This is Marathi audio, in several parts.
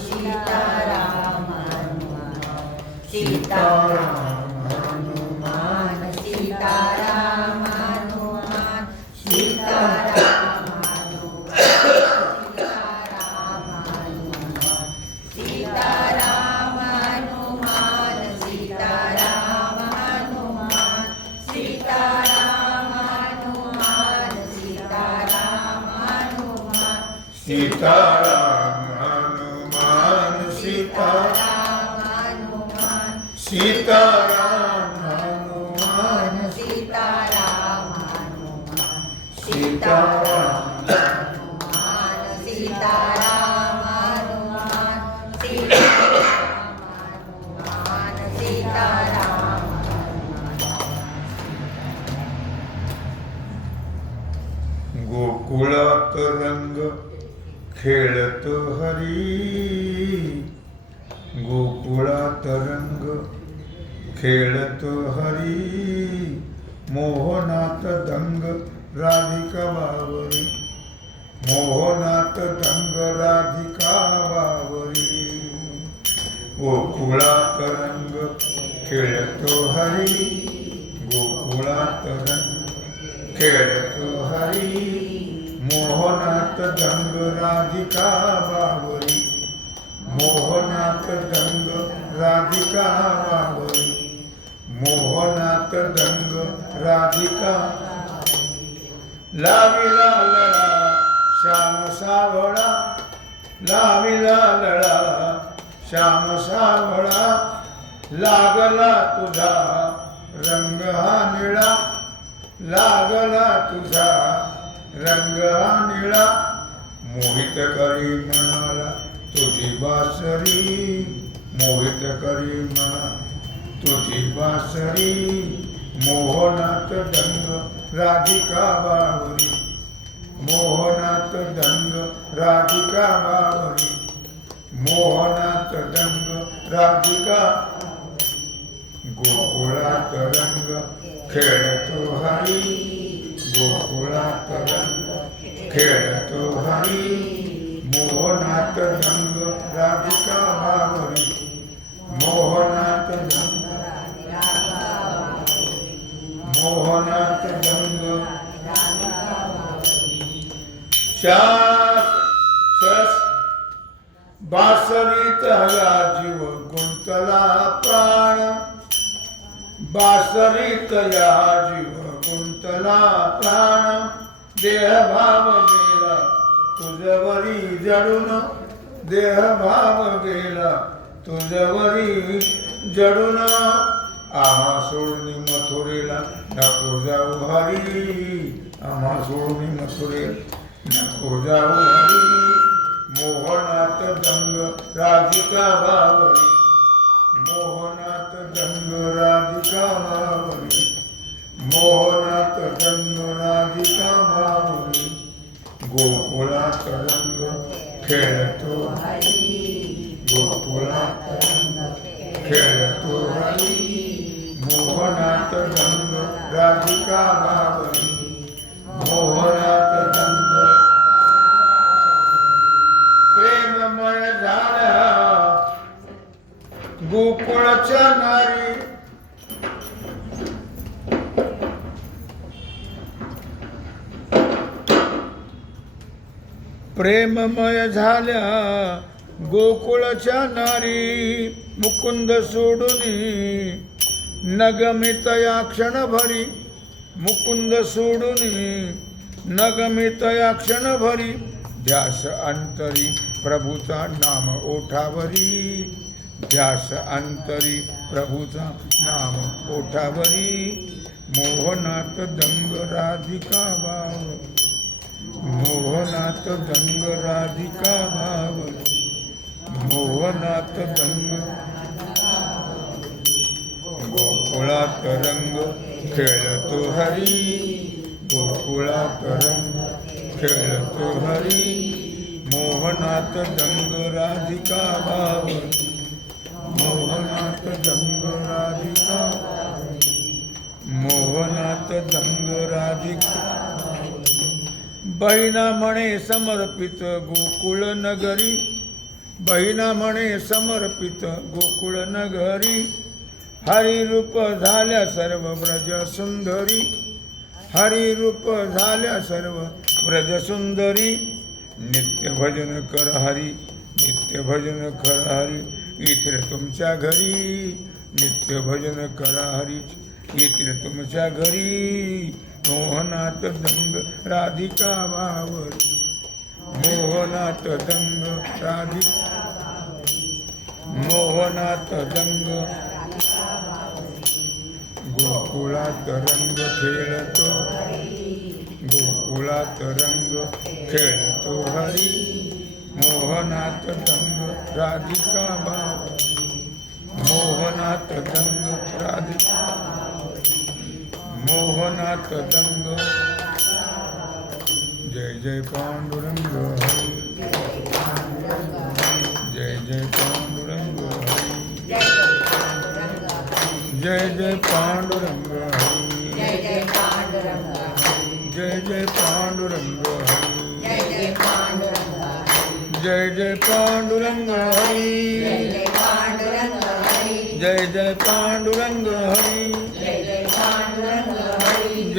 Sitaram, Sitaram. सीताराम हनुमान सीताराम हनुमान सीताराम हनुमान सीताराम हनुमान सीताराम हनुमान सीताराम हनुमान सीताराम हनुमान सीताराम गोकुळात रंग खेळत हरी. गोकुळा तरंग खेळत हरी. मोहनात दंग राधिका बावरी मोहनात दंग राधिका बावरी गोकुळा तरंग खेळतो हरी. गोकुळा तरंग खेळतो हरी. मोहनात दंग राधिका बावरी. मोहनात दंग राधिका बावरी. मोहनात दंग राधिका लाविला लळा श्याम सावळा. लाविला लळा श्याम सावळा. लागला तुझा रंग हा निळा. लागला तुझा रंग निळा मोहित करी म्हणाला तुझी बासरी. मोहित करी म्हणा तुझी बासरी. मोहनात दंग राधिका बावरी. मोहनात दंग राधिका बावरी. मोहनात दंग राधिका. गोकुळात रंग खेळतो हरी. गोकुळात रंग खेळतो हरी मोहनात दंग राधिका बावरी मोहनात दंग मोहनात दंग बासरीत हया जीव गुंतला प्राण। बासरीत या जीव सकला प्राण देह भाव गेला तुझवरी जडून देह भाव गेला तुझवरी जडून आम्हा सोडणी मथुरेला नको जाऊ हरी. आम्हा सोडणी मथुरे नको जाऊ हरी. मोहनात दंग राधिका बावरी मोहनात दंग राधिका बावरी Mohan Kerturi Gopulatanand Kerturi Mohanathanand Radhika Baba प्रेममय झाल्या गोकुळच्या नारी मुकुंद सोडून. नगमितया क्षणभरी मुकुंद सोडून. नगमितया क्षणभरी ध्यास अंतरी प्रभूचा नाम ओठावरी. ध्यास अंतरी प्रभूचा नाम ओठावरी. मोहनात दंग राधिका भाव मोहनात दंग राधिका भाव मोहनात दंग गोकुळात रंग खेळतो हरी। गोकुळात रंग खेळतो हरी। मोहनात दंग राधिका भाव मोहनात दंग राधिका मोहनात दंग राधिका बहिणा म्हणे समर्पित गोकुळ नगरी बहिणा म्हणे समर्पित गोकुळ नगरी हरिरूप झाल्या सर्व व्रज सुंदरी हरिरूप झाल्या सर्व व्रज सुंदरी नित्य भजन कर हरी नित्य भजन कर हरी इथे तुमच्या घरी. नित्य भजन करा हरी इथे तुमच्या घरी. मोहनात दंग राधिका वावरी मोहनात दंग राधिका मोहनात दंग. गोकुळात रंग खेळतो. गोकुळात रंग खेळतो हरी. मोहनात दंग राधिका बाबा मोहनात दंग राधिका मोहनात दंग जय जय पांडुरंग। हरी जय जय पांडुरंग। हरी जय जय पांडुरंग। हरी जय जय पांडुरंग। हरी जय जय पांडुरंग। हरी जय जय पांडुरंग।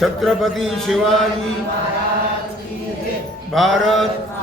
छत्रपती शिवाजी भारत